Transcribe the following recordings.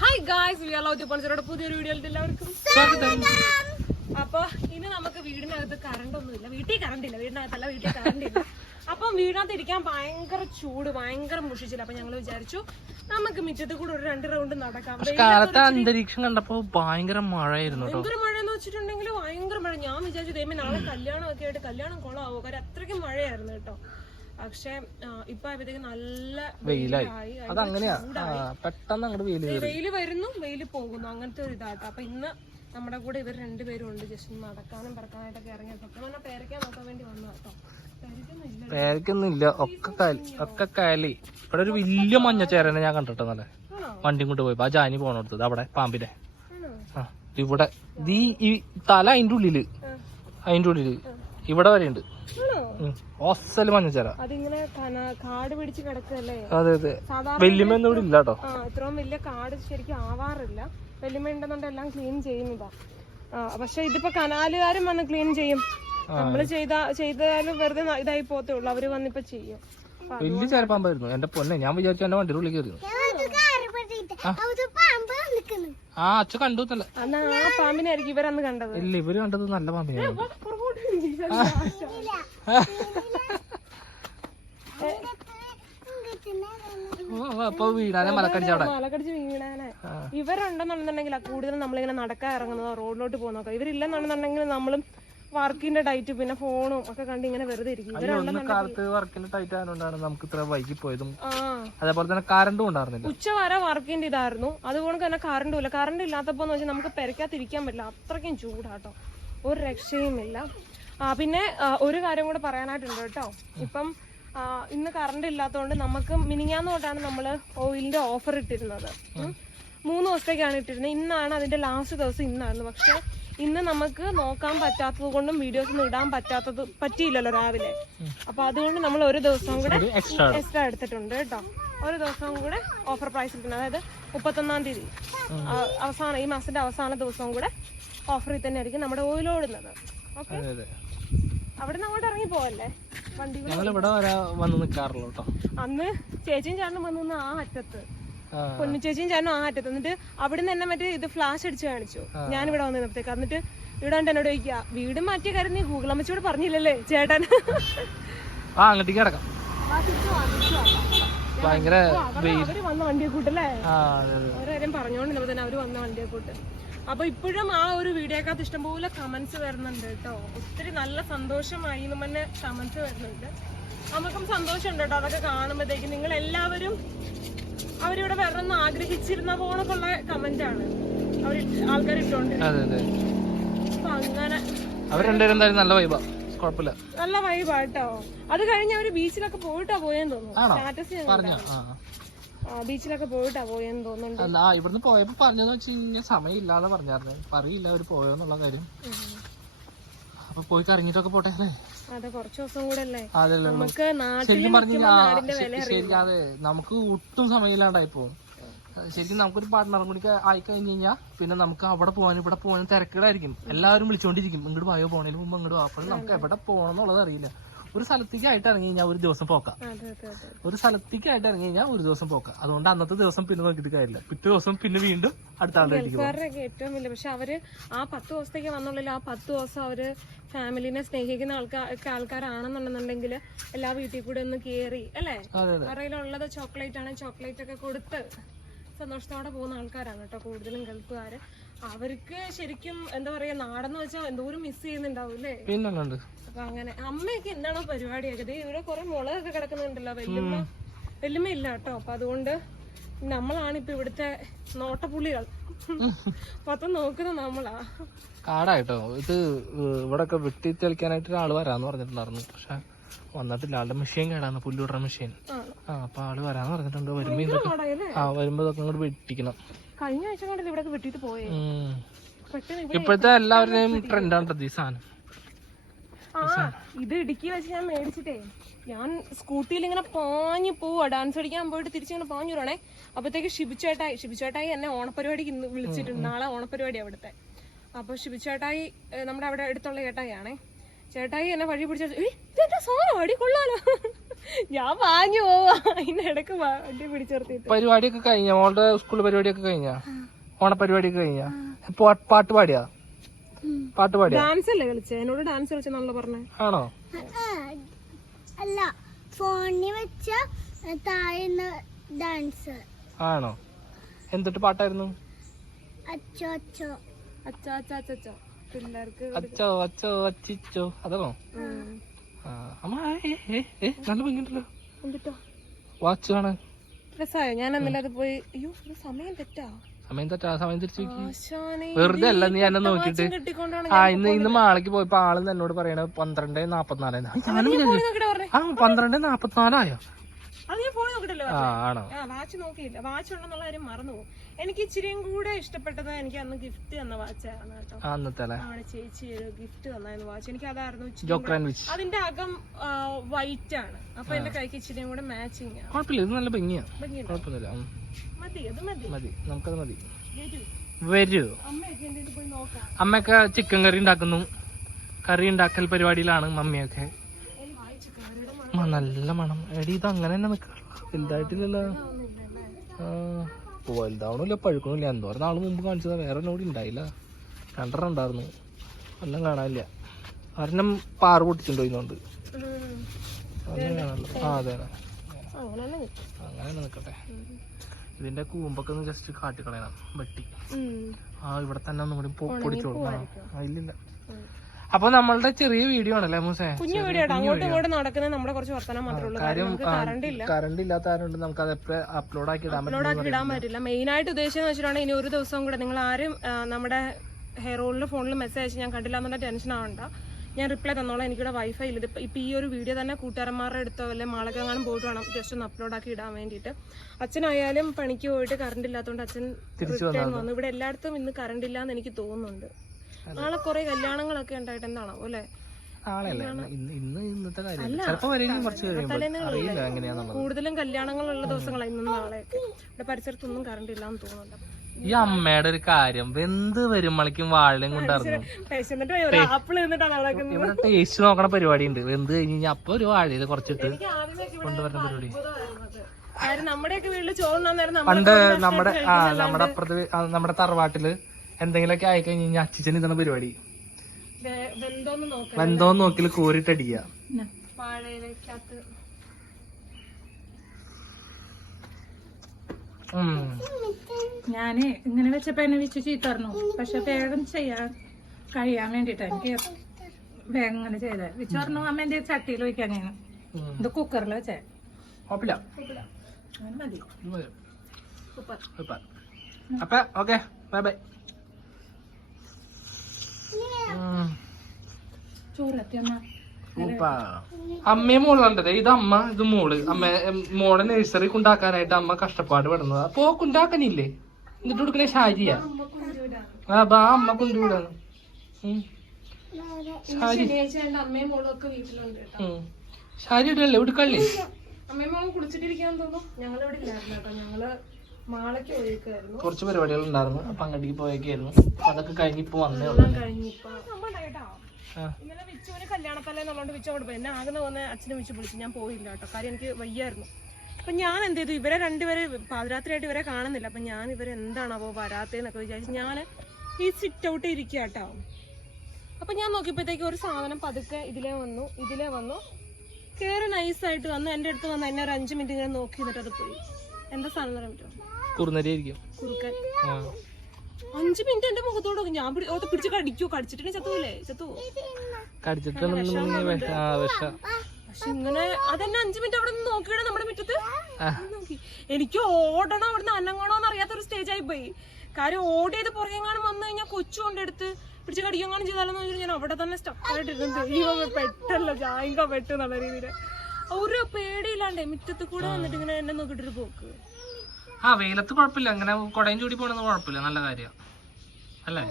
Hi guys we love പണിച്ചറോടെ പുതിയൊരു വീഡിയോയിൽ എല്ലാവർക്കും സ്വാഗതം. അപ്പൊ ഇന്ന് നമുക്ക് വീടിനകത്ത് കറണ്ട് ഒന്നുമില്ല. വീട്ടിൽ കറണ്ട് ഇല്ല. വീടിനകത്തല്ല വീട്ടിൽ കറണ്ട് ഇല്ല. അപ്പം വീടിനകത്ത് ഇരിക്കാൻ ഭയങ്കര ചൂട് ഭയങ്കര മുഷിച്ചില്ല. അപ്പൊ ഞങ്ങൾ വിചാരിച്ചു നമുക്ക് മിറ്റത്ത് കൂടെ ഒരു രണ്ട് റൗണ്ട് നടക്കാം. കാലത്തെ അന്തരീക്ഷം കണ്ടപ്പോ ഭയങ്കര മഴയായിരുന്നു ഭയങ്കര മഴ എന്ന് വെച്ചിട്ടുണ്ടെങ്കിൽ ഭയങ്കര മഴ. ഞാൻ വിചാരിച്ചു ദൈവം നാളെ കല്യാണം ഒക്കെ ആയിട്ട് കല്യാണം കൊള്ളാവോ? കാര്യം അത്രയ്ക്കും മഴയായിരുന്നു കേട്ടോ പക്ഷെ ഇപ്പൊ ആയപ്പോഴത്തേക്ക് നല്ല വെയിലായി. അതങ്ങനെയാ? പെട്ടെന്ന് അങ്ങോട്ട് വെയിൽ കയറി വെയിൽ വരുന്നു വെയിൽ പോകുന്നു. അങ്ങനത്തെ ഒരു ഇതായിട്ട് അപ്പൊ ഇന്ന് നമ്മുടെ കൂടെ ഇവർ രണ്ടുപേരും ഉണ്ട്. ജസ്റ്റ് നടക്കാനും പറക്കാനായിട്ടൊക്കെ ഇറങ്ങി. സത്യം പറഞ്ഞാൽ പേരയ്ക്കാൻ നോക്കാൻ വേണ്ടി വന്നു കേട്ടോ. പേരക്കൊന്നുമില്ല ഒക്കെ കാലി ഒക്കെ കാലി ഇവിടെ ഒരു വലിയ മഞ്ഞച്ചേരനെ ഞാൻ കണ്ടിട്ടോ നല്ല വണ്ടിയും കൊണ്ട് പോയി. ആ ജാനി പോണെടുത്തത്. അവിടെ പാമ്പിന്റെ ആ ഇവിടെ. ഈ തല അതിന്റെ ഉള്ളിൽ. അതിന്റെ ഉള്ളിൽ. ഇവിടെ വരെ ഒസൽ മഞ്ഞച്ചേര അതിങ്ങനെ കാട് പിടിച്ച് കിടക്കല്ലേ? അതെ അതെ. സാധാരണ വല്യമ്മ ഇവിടെ ഇല്ല കേട്ടോ ആ ഇത്രയും വലിയ കാട് ശരിക്കും ആവാറില്ല. ഉണ്ടെന്നുണ്ട് എല്ലാം ക്ലീൻ ചെയ്യുന്നതാ. പക്ഷെ ഇതിപ്പോ കനാലുകാരും വന്ന് ക്ലീൻ ചെയ്യും. നമ്മൾ ചെയ്ത ചെയ്താലും വെറുതെ ഇതായി പോത്തേ ഉള്ളു അവർ വന്നിപ്പോ ചെയ്യും. വലിയ ചേരപ്പാമ്പായിരുന്നു. എന്റെ പൊന്നെ ഞാൻ വിചാരിച്ചു എന്റെ വണ്ടിയുടെ ഉള്ളിൽ കയറി ആ. അച്ഛ കണ്ടു അന്ന് ആ പാമ്പിനായിരിക്കും ഇവരന്ന് കണ്ടത്. ഇല്ല ഇവർ കണ്ടത് നല്ല പാമ്പിനെയാണ് അപ്പൊ മലക്കടിച്ച അവിടെ. മലക്കടിച്ച് വീണാനെ. ഇവരുണ്ടെന്നുണ്ടെങ്കിൽ കൂടുതലും നമ്മളിങ്ങനെ നടക്കാൻ ഇറങ്ങുന്നതോ റോഡിലോട്ട് പോകുന്നതൊക്കെ. ഇവരില്ലെന്നുണ്ടെന്നുണ്ടെങ്കിൽ നമ്മളും വർക്കിന്റെ ടൈറ്റ് പിന്നെ ഫോണും ഒക്കെ കണ്ട് ഇങ്ങനെ വെറുതെ ഇരിക്കും. കാലത്ത് വർക്കിന്റെ ടൈറ്റ് ആയതുകൊണ്ടാണ് നമുക്ക് ഇത്ര വൈകി പോയതും. അതേപോലെ തന്നെ കറണ്ടും ഉണ്ടായിരുന്നില്ല. ഉച്ച വരെ വർക്കിന്റെ ഇതായിരുന്നു. അതുകൊണ്ട് തന്നെ കറണ്ടും ഇല്ല. കറണ്ട് ഇല്ലാത്തപ്പോ എന്ന് വെച്ചാൽ നമുക്ക് പെരക്കാത്തിരിക്കാൻ പറ്റില്ല. അത്രയ്ക്കും ചൂടാട്ടോ. ഒരു രക്ഷയുമില്ല. പിന്നെ ഒരു കാര്യം കൂടെ പറയാനായിട്ടുണ്ട് കേട്ടോ. ഇപ്പം ഇന്ന് കറണ്ട് ഇല്ലാത്തതുകൊണ്ട് നമുക്ക് മിനിങ്ങാന്ന് തൊട്ടാണ് നമ്മൾ ഓയിലിന്റെ ഓഫർ ഇട്ടിരുന്നത്. മൂന്ന് ദിവസത്തേക്കാണ് ഇട്ടിരുന്നത്. ഇന്നാണ് അതിന്റെ ലാസ്റ്റ് ദിവസം ഇന്നായിരുന്നു. പക്ഷെ ഇന്ന് നമുക്ക് നോക്കാൻ പറ്റാത്തത് കൊണ്ടും വീഡിയോസ് ഒന്നും ഇടാൻ പറ്റാത്തത് പറ്റിയില്ലല്ലോ രാവിലെ. അപ്പൊ അതുകൊണ്ട് നമ്മൾ ഒരു ദിവസം കൂടെ എക്സ്ട്രാ എടുത്തിട്ടുണ്ട് കേട്ടോ. ഒരു ദിവസവും കൂടെ ഓഫർ പ്രൈസ് ഇട്ടുണ്ട് അതായത് മുപ്പത്തൊന്നാം തീയതി. ആ, അവസാന ഈ മാസത്തിന്റെ അവസാന ദിവസവും കൂടെ ഓഫറിൽ തന്നെ ആയിരിക്കും നമ്മുടെ ഓയിൽ ഓടുന്നത്. ഓക്കെ അവിടെ നിന്ന് അങ്ങോട്ട് ഇറങ്ങി പോവല്ലേ? വണ്ടി ഞങ്ങൾ ഇവിടെ വരാ വന്ന് നിക്കാറുള്ളൂ കേട്ടോ. അന്ന് ചേച്ചിയും ചേട്ടനും വന്നു നിന്ന് ആ അറ്റത്ത്. പൊന്നു ചേച്ചിയും ചേട്ടനും ആ അറ്റത്ത്. എന്നിട്ട് അവിടെ നിന്ന് എന്നെ മറ്റേ ഇത് ഫ്ലാഷ് അടിച്ച് കാണിച്ചു. ഞാൻ ഇവിടെ വന്ന് നിന്നപ്പോഴത്തേക്ക് എന്നിട്ട് ഇവിടെ വന്നിട്ട് എന്നോട് ചോദിക്കുക വീട് മാറ്റിയ കാര്യം നീ ഗൂഗിൾ അമ്മച്ചോട് പറഞ്ഞില്ലല്ലേ ചേട്ടൻ? ആ അങ്ങോട്ടേക്ക് കിടക്കാം. ആ, തിരിച്ച് വാ, തിരിച്ച് വാ. ഭയങ്കര ഓ, അവർ അവർ വന്ന വണ്ടിയെ കൂട്ടല്ലേ ആ അതെ അതെ. അവരാരും പറഞ്ഞോണ്ടിരുന്നപ്പോ തന്നെ അവർ വന്ന വണ്ടിയെ കൂട്ട് അപ്പൊ ഇപ്പോഴും ആ ഒരു വീഡിയോക്കകത്ത് ഇഷ്ടംപോലെ കമന്റ്സ് വരുന്നുണ്ട് കേട്ടോ. ഒത്തിരി നല്ല സന്തോഷമായി എന്ന് തന്നെ കമന്റ്സ് വരുന്നുണ്ട്. നമുക്കും സന്തോഷമുണ്ട് കേട്ടോ അതൊക്കെ കാണുമ്പോഴത്തേക്ക്. നിങ്ങൾ എല്ലാവരും അവരിവിടെ വരണമെന്ന് ആഗ്രഹിച്ചിരുന്ന പോണക്കുള്ള കമന്റ് ആണ് അവർ ആൾക്കാർ ഇട്ടോണ്ട് അപ്പൊ അങ്ങനെ എന്തായാലും നല്ല വൈബാ കുഴപ്പമില്ല. നല്ല വൈബാ കേട്ടോ അത് കഴിഞ്ഞ് അവർ ബീച്ചിലൊക്കെ പോയിട്ടാ പോയെന്ന് തോന്നുന്നു? സ്റ്റാറ്റസ് ഞാൻ പറഞ്ഞോ. ആ. ആ, ബീച്ചിലൊക്കെ പോയിട്ടാ പോയെന്ന് തോന്നുന്നുണ്ട്. അല്ല ആ ഇവിടുന്ന് പോയപ്പോ പറഞ്ഞെന്ന് വെച്ച് കഴിഞ്ഞാൽ സമയമില്ലാതെ പറഞ്ഞായിരുന്നു. പറയില്ല അവർ പോയോന്നുള്ള കാര്യം. അപ്പൊ പോയി കറങ്ങിട്ടൊക്കെ പോട്ടെ അല്ലേ? അതെ കുറച്ച് ദിവസം കൂടെ അല്ലേ അതല്ലേ നമുക്ക് നാട്ടിൽ ശരിക്കും പറഞ്ഞു നാടിന്റെ വില ശരി അതെ. നമുക്ക് ഒട്ടും സമയമില്ലാണ്ടായി പോകും ശരിക്കും നമുക്കൊരു പാർട്ട്ണറും കൂടി ആയി കഴിഞ്ഞ് കഴിഞ്ഞാൽ പിന്നെ നമുക്ക് അവിടെ പോകാനും ഇവിടെ പോകാനും തിരക്കുകളായിരിക്കും. എല്ലാവരും വിളിച്ചോണ്ടിരിക്കും. ഇങ്ങോട്ട് പോയോ പോണേന് മുമ്പ് ഇങ്ങോട്ട് പോകാം അപ്പോൾ നമുക്ക് എവിടെ പോകണം എന്നുള്ളത് അറിയില്ല. ഒരു സ്ഥലത്തേക്ക് ആയിട്ട് ഇറങ്ങി കഴിഞ്ഞാൽ ഒരു ദിവസം പോക്കാം. ഒരു സ്ഥലത്തേക്ക് ആയിട്ട് ഇറങ്ങി കഴിഞ്ഞാൽ ഒരു ദിവസം പോക്കാം. അതുകൊണ്ട് അന്നത്തെ ദിവസം പിന്നെ നോക്കിയിട്ട് കാര്യമില്ല. പിറ്റേ ദിവസം പിന്നെ വീണ്ടും അടുത്ത ഗൾഫുകാരുടെയൊക്കെ ഏറ്റവും വലിയ പക്ഷെ അവർ ആ പത്ത് ദിവസത്തേക്ക് വന്നുള്ളിൽ ആ പത്ത് ദിവസം അവർ ഫാമിലിനെ സ്നേഹിക്കുന്ന ആൾക്കാർ ആൾക്കാരാണെന്നുണ്ടെന്നുണ്ടെങ്കിൽ എല്ലാ വീട്ടിൽ കൂടെ ഒന്ന് കേറി അല്ലേ? പറയിലുള്ളത് ചോക്ലേറ്റ് ആണ് ചോക്ലേറ്റ് ഒക്കെ കൊടുത്ത് സന്തോഷത്തോടെ പോകുന്ന ആൾക്കാരാണ് കേട്ടോ കൂടുതലും ഗൾഫുകാർ അവർക്ക് ശരിക്കും എന്താ പറയാ നാടെന്ന് വെച്ചാൽ എന്തോരം മിസ് ചെയ്യുന്നുണ്ടാവും അല്ലേ? അപ്പൊ അങ്ങനെ. അമ്മയൊക്കെ എന്താണോ പരിപാടിയൊക്കെ ദേ ഇവിടെ കുറെ മുളകൊക്കെ കിടക്കുന്നുണ്ടല്ലോ വല്യമ്മ വല്യമ്മ ഇല്ല കേട്ടോ. അപ്പൊ അതുകൊണ്ട് നമ്മളാണ് ഇപ്പൊ ഇവിടുത്തെ നോട്ടപ്പുള്ളികൾ. മൊത്തം നോക്കുന്ന നമ്മളാ. കാടായിട്ടോ. ഇത് ഇവിടൊക്കെ വെട്ടി തെളിക്കാനായിട്ട് ഒരാൾ വരാന്ന് പറഞ്ഞിട്ടുണ്ടായിരുന്നു. പക്ഷെ വന്നിട്ടില്ല ആളുടെ മെഷീൻ കേടാന്ന് പുല്ലുവിടുന്ന മെഷീൻ ആ. അപ്പൊ ആൾ വരാന്ന് പറഞ്ഞിട്ടുണ്ട്. വരുമ്പോ ഇതൊക്കെ ആ വരുമ്പോ ഇതൊക്കെ ഇങ്ങോട്ട് വെട്ടിക്കണം. കഴിഞ്ഞ ആഴ്ച കണ്ടില്ല ഇവിടെ വെട്ടിട്ട് പോയേ? ഇപ്പോഴത്തെ എല്ലാവരുടെയും ട്രെൻഡാണ് ഈ സാധനം. ഇത് ഇടുക്കി വെച്ച് ഞാൻ മേടിച്ചിട്ടേ ഞാൻ സ്കൂട്ടിയിൽ ഇങ്ങനെ പാഞ്ഞു പോവാ. ഡാൻസ് പഠിക്കാൻ പോയിട്ട് തിരിച്ചിങ്ങനെ പാഞ്ഞു വരണേ. അപ്പത്തേക്ക് ഷിബിച്ചേട്ടായി ഷിബിച്ചേട്ടായി എന്നെ ഓണപരിപാടിക്ക് ഇന്ന് വിളിച്ചിട്ടുണ്ട്. നാളെ ഓണപരിപാടി അവിടുത്തെ. അപ്പൊ ഷിബിച്ചേട്ടായി നമ്മുടെ അവിടെ അടുത്തുള്ള ചേട്ടായിയാണേ ചേട്ടായി എന്നെ വഴി പിടിച്ചു ഇതെന്താ സാധനം? അടി കൊള്ളാലോ. ഞാൻ വാങ്ങി പോവാ. അതിനിടക്ക് വണ്ടി പിടിച്ചിർത്തിട്ട് പരിപാടിയൊക്കെ കഴിഞ്ഞ? മോളുടെ സ്കൂൾ പരിപാടിയൊക്കെ കഴിഞ്ഞ? ഓണപരിപാടിയൊക്കെ കഴിഞ്ഞ? പാട്ട് പാടിയാ? പാട്ട് പാടിയാ? ഡാൻസ് അല്ലേ കളിച്ചേ? എന്നോട് ഡാൻസ് കളിച്ചെന്നാണല്ലോ പറഞ്ഞേ. ആണോ? അല്ല ഫോണിൽ വെച്ച താഴ്ന്ന ഡാൻസ്. ആണോ? എന്തിട്ട് പാട്ടായിരുന്നു? അച്ചോ. അച്ചോ അച്ചോ അച്ചാ അച്ചാ. പിള്ളേർക്ക് അച്ചോ അച്ചോ അച്ചിച്ചോ അതാണോ അമ്മ നല്ല ഭംഗിയുണ്ടല്ലോ വാച്ച് കാണാൻ. രസമായോ ഞാൻ ഇന്നലെ അത് പോയി അയ്യോ സമയം തെറ്റാ. സമയം തെറ്റാ സമയം തിരിച്ചു വെറുതെ അല്ല നീ എന്നെ നോക്കിട്ട് ആ ഇന്ന് ഇന്ന് മാളയ്ക്ക് പോയപ്പോ ആൾ എന്നോട് പറയണ പന്ത്രണ്ട് നാപ്പത്തിനാലായിരുന്നു പന്ത്രണ്ട് നാപ്പത്തിനാലായോ? ആ ആണോ? വാച്ച് നോക്കിയില്ല. വാച്ച് ഉണ്ടെന്നുള്ള കാര്യം മറന്നു പോകും എനിക്ക് ഇച്ചിരിയും കൂടെ ഇഷ്ടപ്പെട്ടത് എനിക്ക് അന്ന് ഗിഫ്റ്റ് തന്ന വാച്ചാണ് കേട്ടോ. നമ്മുടെ ചേച്ചി ഒരു ഗിഫ്റ്റ് തന്നായിരുന്നു വാച്ച് എനിക്ക് അതായിരുന്നു അതിന്റെ അകം വൈറ്റ് ആണ്. അപ്പൊ എന്റെ കൈക്ക് ഇച്ചിരിയും കൂടെ മാച്ചിങ് ആണ്. കുഴപ്പമില്ല ഇത് നല്ല ഭംഗിയാ. ഭംഗിയുണ്ട്? കുഴപ്പമൊന്നുമില്ല. മതി അത് മതി. മതി നമുക്കത് മതി. വരൂ. അമ്മയൊക്കെ ചിക്കൻ കറി ഉണ്ടാക്കുന്നു. കറി ഉണ്ടാക്കൽ പരിപാടിയിലാണ് മമ്മിയൊക്കെ എനിക്ക് വായിച്ചു കറിയുടെ ആ, നല്ല മണം. എടി ഇത് അങ്ങനെ തന്നെ നിൽക്കുക വലുതായിട്ടില്ലല്ലോ. വലുതാവണില്ല പഴുക്കണില്ല. എന്തോ നാൾ മുമ്പ് കാണിച്ചതാ. വേറെ എന്നോട് ഉണ്ടായില്ല രണ്ടെണ്ണം ഉണ്ടായിരുന്നു. എല്ലാം കാണാനില്ല. ഒരെണ്ണം പാറ പൊട്ടിച്ചിട്ടുണ്ടോ ഇന്നുണ്ട്. അങ്ങനെ ആ അതെ നിൽക്കും നിൽക്കട്ടെ ഇതിന്റെ കൂമ്പൊക്കെ ഒന്ന് ജസ്റ്റ് കാട്ടിക്കളയണം. വെട്ടി. ആ ഇവിടെ തന്നെ ഒന്നും കൂടി പൊടിച്ചോളും ഇല്ലില്ല. അപ്പൊ നമ്മളുടെ ചെറിയ വീഡിയോ ആണല്ലേ മൂസേ? കുഞ്ഞു വീഡിയോ അങ്ങോട്ടും ഇങ്ങോട്ടും നടക്കുന്നത് നമ്മുടെ കുറച്ച് വർത്തനം മാത്രമേ ഉള്ളൂ. കാരണം കറണ്ട് ഇല്ല. കറണ്ട് ഇല്ലാത്ത ആരുണ്ട്? നമുക്ക് അത് എപ്പോഴും അപ്ലോഡ് ആക്കി ഇടാൻ അപ്ലോഡ് ആക്കി ഇടാൻ പറ്റില്ല. മെയിൻ ആയിട്ട് ഉദ്ദേശിച്ചെന്ന് വെച്ചിട്ടുണ്ടെങ്കിൽ ഇനി ഒരു ദിവസം കൂടെ നിങ്ങൾ ആരും നമ്മുടെ ഹെയർ ഫോണിൽ മെസ്സേജ് അയച്ച് ഞാൻ കണ്ടില്ല എന്നുള്ള ടെൻഷൻ ആവണ്ട. ഞാൻ റിപ്ലൈ തന്നോളാം. എനിക്കിവിടെ വൈഫൈ ഇല്ല. ഇപ്പൊ ഈ ഒരു വീഡിയോ തന്നെ കൂട്ടുകാരന്മാരുടെ അടുത്തോ അല്ലെ മാളക്കെങ്ങാനും പോയിട്ട് വേണം. ജസ്റ്റ് ഒന്ന് അപ്ലോഡ് ആക്കി ഇടാൻ വേണ്ടിയിട്ട്. അച്ഛനായാലും പണിക്ക് പോയിട്ട് കറണ്ട് ഇല്ലാത്തതുകൊണ്ട് അച്ഛൻ വന്നു ഇവിടെ എല്ലായിടത്തും ഇന്ന് കറണ്ട് ഇല്ലാന്ന് എനിക്ക് തോന്നുന്നുണ്ട്. നാളെ കുറെ കല്യാണങ്ങളൊക്കെ ഉണ്ടായിട്ട് എന്താണോ അല്ലെ ആളല്ലേ ഇന്ന് ഇന്ന് ഇന്നത്തെ കാര്യം വരെയും കുറച്ച് കഴിയുമ്പോൾ അറിയില്ല എങ്ങനെയാന്നുള്ളത്. കൂടുതലും കല്യാണങ്ങളുള്ള ദിവസങ്ങളാണ് ഇന്നും നാളെയൊക്കെ. ഇവിടെ പരിസരത്തൊന്നും കറണ്ട് ഇല്ലാന്ന് തോന്നുന്നുണ്ട്. ഈ അമ്മയുടെ ഒരു കാര്യം വെന്ത് വരുമ്പോഴേക്കും വാഴയും കൊണ്ടായിരുന്നു ഇവിടെ ടേസ്റ്റ് നോക്കണ പരിപാടി ഉണ്ട് വെന്ത് കഴിഞ്ഞ് കഴിഞ്ഞാൽ അപ്പൊ ഒരു വാഴയിൽ കുറച്ചിട്ട് കൊണ്ടുവരുന്ന പരിപാടി. പണ്ട് നമ്മുടെ നമ്മുടെ അപ്പുറത്ത് നമ്മുടെ തറവാട്ടിൽ എന്തെങ്കിലുമൊക്കെ ആയി കഴിഞ്ഞ് കഴിഞ്ഞാൽ അച്ഛൻ ഇതാണ് പരിപാടി. വെന്തോന്ന് നോക്കി. കോരിട്ടടിക്കുക ഉം. ഞാൻ ഇങ്ങനെ വെച്ചപ്പോ എന്നെ വെച്ച് ചീത്ത പറഞ്ഞു. പക്ഷെ വേഗം ചെയ്യാൻ കഴിയാൻ വേണ്ടിട്ടാ എനിക്ക് വേഗം ഇങ്ങനെ ചെയ്തത് വെച്ച് പറഞ്ഞു അമ്മ എന്റെ ചട്ടിയിൽ വെക്കാൻ ഞാൻ. ഇത് കുക്കറിൽ വെച്ചേ. മതി. അപ്പൊ ഓക്കെ. Bye bye. അമ്മയും മോളുണ്ട് ദേ ഇത് അമ്മ ഇത് മോൾ. അമ്മ മോളെ നഴ്സറി കൊണ്ടാക്കാനായിട്ട് അമ്മ കഷ്ടപ്പാട് പെടുന്നത്. അപ്പൊ കൊണ്ടാക്കണില്ലേ എന്നിട്ട് കൊടുക്കണേ ഷാരിയാ ആ ബാ അമ്മ കൊണ്ടുവിടാണ്. ഷാരി ഇടല്ലേ? ഉടുക്കള്ളേ അമ്മയും കുളിച്ചിട്ടിരിക്കാൻ തോന്നും ഞങ്ങൾ ഇവിടെ ഇല്ലായിരുന്നു കേട്ടോ. ഞങ്ങൾ കുറച്ച് പരിപാടികൾ ഉണ്ടായിരുന്നു അപ്പൊ അങ്ങോട്ടേക്ക് പോയേക്കായിരുന്നു. അതൊക്കെ കഴിഞ്ഞ് ഇപ്പൊ വന്നേ ഉള്ളൂ. ഇന്നലെ വിച്ചുവിന് കല്യാണത്തല്ലേ എന്നുള്ളതുകൊണ്ട് വിച്ചു അവിടെ പോയി എന്നെ ആകെ തോന്നുന്ന അച്ഛനെ വിളിച്ച് വിളിച്ചു ഞാൻ പോയില്ല കേട്ടോ. കാര്യം എനിക്ക് വയ്യായിരുന്നു. അപ്പൊ ഞാൻ എന്ത് ചെയ്തു? ഇവരെ രണ്ടുപേരെ പാതിരാത്രിയായിട്ട് ഇവരെ കാണുന്നില്ല. അപ്പൊ ഞാൻ ഇവരെ എന്താണാവോ വരാത്തേന്നൊക്കെ വിചാരിച്ചു ഞാൻ ഈ സിറ്റ് ഔട്ട് ഇരിക്കുക കേട്ടോ. അപ്പൊ ഞാൻ നോക്കിയപ്പോഴത്തേക്ക് ഒരു സാധനം പതുക്കെ ഇതിലേ വന്നു. ഇതിലേ വന്നു. കേറി നൈസായിട്ട് വന്നു. എന്റെ അടുത്ത് വന്ന് എന്നെ ഒരു അഞ്ച് മിനിറ്റ് ഇങ്ങനെ നോക്കി നിന്നിട്ട് അത് പോയി. എന്താ സാധനം എന്ന് പറയാൻ പറ്റുമോ? കുറുനരി ആയിരിക്കും കുറുക്കൻ. ആ. അഞ്ച് മിനിറ്റ് എന്റെ മുഖത്തോട് ഞാൻ പിടിച്ച് കടിക്കോ? കടിച്ചിട്ടുണ്ടെങ്കിൽ ചത്തുല്ലേ ചത്തു ആ പക്ഷെ ഇങ്ങനെ അതെന്നെ അഞ്ചു മിനിറ്റ് അവിടെ നിന്ന് നോക്കിയാണ് നമ്മുടെ മുറ്റത്ത്. നോക്കി. എനിക്ക് ഓടണം അവിടുന്ന് അനങ്ങണോന്ന് അറിയാത്തൊരു സ്റ്റേജ് ആയി പോയി. കാര്യം ഓടിയത് പുറകെങ്ങാനും വന്നു കഴിഞ്ഞാൽ കൊച്ചു കൊണ്ടെടുത്ത് പിടിച്ച് കടിക്കെങ്ങാനും ചെയ്താലെന്ന് വെച്ചാൽ ഞാൻ അവിടെ തന്നെ സ്റ്റക്കായിട്ടിരുന്നു ദൈവമേ പെട്ടല്ലോ. ജായങ്ക പെട്ടെന്നുള്ള രീതിയിൽ ഒരു പേടിയില്ലാണ്ടേ മുറ്റത്ത് കൂടെ വന്നിട്ട് ഇങ്ങനെ എന്നെ നോക്കിട്ടൊരു പോക്ക്. ആ വെയിലത്ത് കുഴപ്പമില്ല. അങ്ങനെ കുടയും ചൂടി പോണെന്ന് കുഴപ്പമില്ല. നല്ല കാര്യം. അല്ലേ.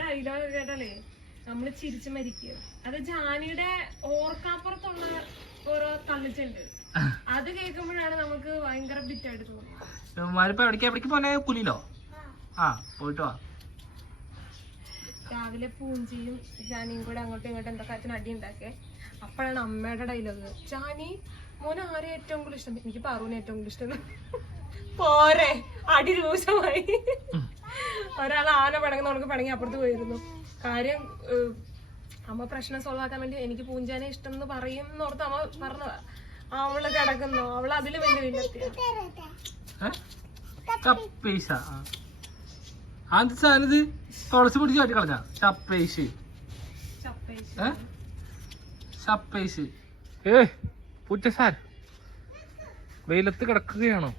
ഡയലോഗ് കേട്ടാലേ നമ്മൾ ചിരിച്ചു മരിക്കുക. അത് ജാനിയുടെ ഓർക്കാപ്പുറത്തുള്ള ഓരോ തള്ളിച്ചുണ്ട്. അത് കേൾക്കുമ്പോഴാണ് നമുക്ക് ഭയങ്കര ബിറ്റായിട്ട് തോന്നുന്നത്. എവിടേക്ക്? എവിടേക്ക് പോനെ കുലിയിലോ ആ. പോയിട്ട് വാ. രാവിലെ പൂഞ്ചിയും ജാനിയും കൂടെ അങ്ങോട്ടും ഇങ്ങോട്ടും എന്തൊക്കെ അച്ഛൻ അടി ഉണ്ടാക്കേ അപ്പോഴാണ് അമ്മയുടെ ഡയലോഗ് ജാനി മോനെ ആരെ ഏറ്റവും കൂടുതൽ ഇഷ്ടം? എനിക്ക് പാറുവിനെ ഏറ്റവും കൂടുതൽ ഇഷ്ടം. പോരെ. അടി രൂക്ഷമായി. ഒരാൾ ആന പടങ്ങുന്ന നമുക്ക് പടങ്ങി അപ്പുറത്ത് പോയിരുന്നു. കാര്യം അമ്മ പ്രശ്നം സോൾവ് ആക്കാൻ വേണ്ടി എനിക്ക് പൂഞ്ചാനെ ഇഷ്ടം എന്ന് പറയും എന്നോർത്ത് അമ്മ പറഞ്ഞതാ. അവൾ കിടക്കുന്നു. അവൾ അതിൽ വലിയ പിടിച്ച് കാട്ടി കളഞ്ഞ ചപ്പേശ്. ചപ്പേശ്. ഏ? പുറ്റസാർ വെയിലത്ത് കിടക്കുകയാണോ?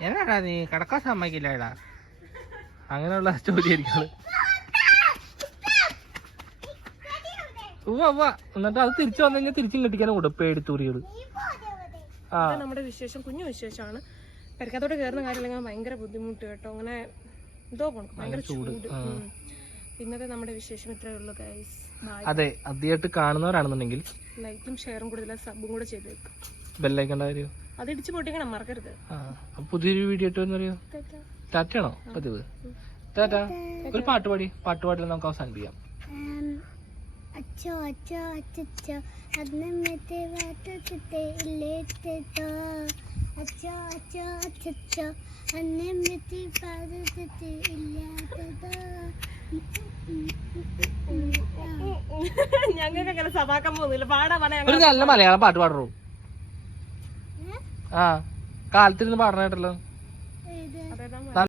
എന്നാടാ നീ കിടക്കാൻ സമ്മതിക്കില്ലടാ അങ്ങനെയുള്ള ചോദ്യമായിരിക്കും ഉവ്വ ഉവ്വ. എന്നിട്ട് അത് തിരിച്ചു വന്നു കഴിഞ്ഞാൽ തിരിച്ചും കെട്ടിക്കാനും കൂടെ പേടിത്തൂറികൾ ആ. നമ്മുടെ വിശേഷം കുഞ്ഞു വിശേഷമാണ്. പെരക്കാത്തോട്ട് കയറുന്ന കാര്യമില്ലെങ്കിൽ ഭയങ്കര ബുദ്ധിമുട്ട് കേട്ടോ. അങ്ങനെ എന്തോ ഭയങ്കര ചൂട്. ഇന്നത്തെ നമ്മുടെ വിശേഷം ഇത്രയേ ഉള്ളൂ ഗൈസ് അതെ ആദ്യമായിട്ട് കാണുന്നവരാണെന്നുണ്ടെങ്കിൽ ലൈക്കും ഷെയറും കൂടുതൽ സബും കൂടെ ചെയ്തേക്കും. ബെല്ലൈക്കണ്ട കാര്യോ അത് ഇടിച്ച് പൊട്ടിക്കണം മറക്കരുത്. പുതിയൊരു വീഡിയോ ഇട്ട് വന്നറിയോ ടാറ്റാ. ടാറ്റയാണോ പതിവ്? ടാറ്റ ഒരു പാട്ട് പാടി പാട്ട് പാടി നമുക്ക് അവസാനിപ്പിക്കാം. Um, അച്ചോ അച്ചോ അച്ചോ അന്നത്തെ വാട്ടത്തെ ഇല്ലേട്ടോ അച്ചോ അച്ചോ അച്ചോ അന്നത്തെ പാദത്തെ ഇല്ലാത്തതോ. ഞങ്ങൾക്ക് അങ്ങനെ സഭാക്കാൻ പോകുന്നില്ല പാടാ ഒരു നല്ല മലയാളം പാട്ട് പാടുള്ളൂ ആ കാലത്തിരുന്ന് പാടണ